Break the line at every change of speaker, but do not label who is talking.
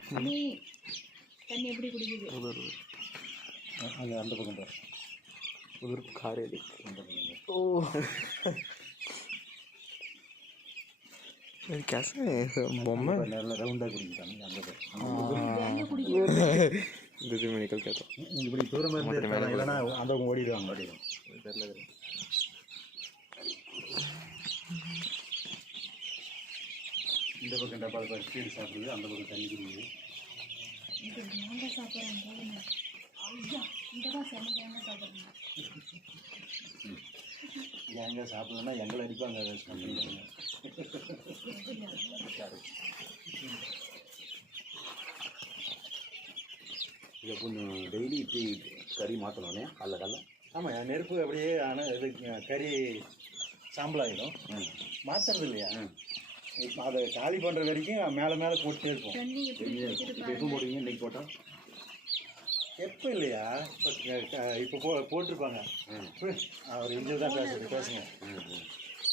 தண்ணி தண்ணி எப்படி குடிக்குது?
அது அந்த பக்கம் பாரு.
उधर खा रहे देख. ओ ये कैसे है बॉम्बे
நல்ல ரவுண்டா குடிக்கிறாங்க அந்த பக்கம்.
தண்ணி குடிக்குது.
दीदी में निकल के तो
இப்படி தூரமா இருந்து எடுத்தாங்க இல்லனா அந்த பக்கம் ஓடிடுவாங்க
தெரியல.
இந்த பக்கம் டப்பா பாரு ஸ்பீட் சாப்பிடுது அந்த பக்கம் தண்ணி குடிக்குது.
இது மாங்காய் சாப்பிட்றேன் போதுங்க. ஐயா இந்த தான் செம சாப்பிட்றேன்.
எங்க சாப்பிடலன்னா எங்களை அடிப்பாங்க கம்பெனிக்காரங்க. இதை கொஞ்சம் டெய்லி இப்படி கறி மாற்றணுன்னே அல்ல ஆமாம் நெருப்பு அப்படியே ஆனால் இது கறி சாம்பலாகிடும் மாற்றுறது இல்லையா இப்போ அதை காலி பண்ணுற வரைக்கும் மேலே மேலே போட்டுட்டே இருப்போம்.
தண்ணி எப்படி குடிக்குது
இப்போ எப்போ போடுவீங்க இன்றைக்கி போட்டோம் எப்போ இல்லையா இப்போ போட்டிருப்பாங்க அவர் இங்கே தான் பேசுங்க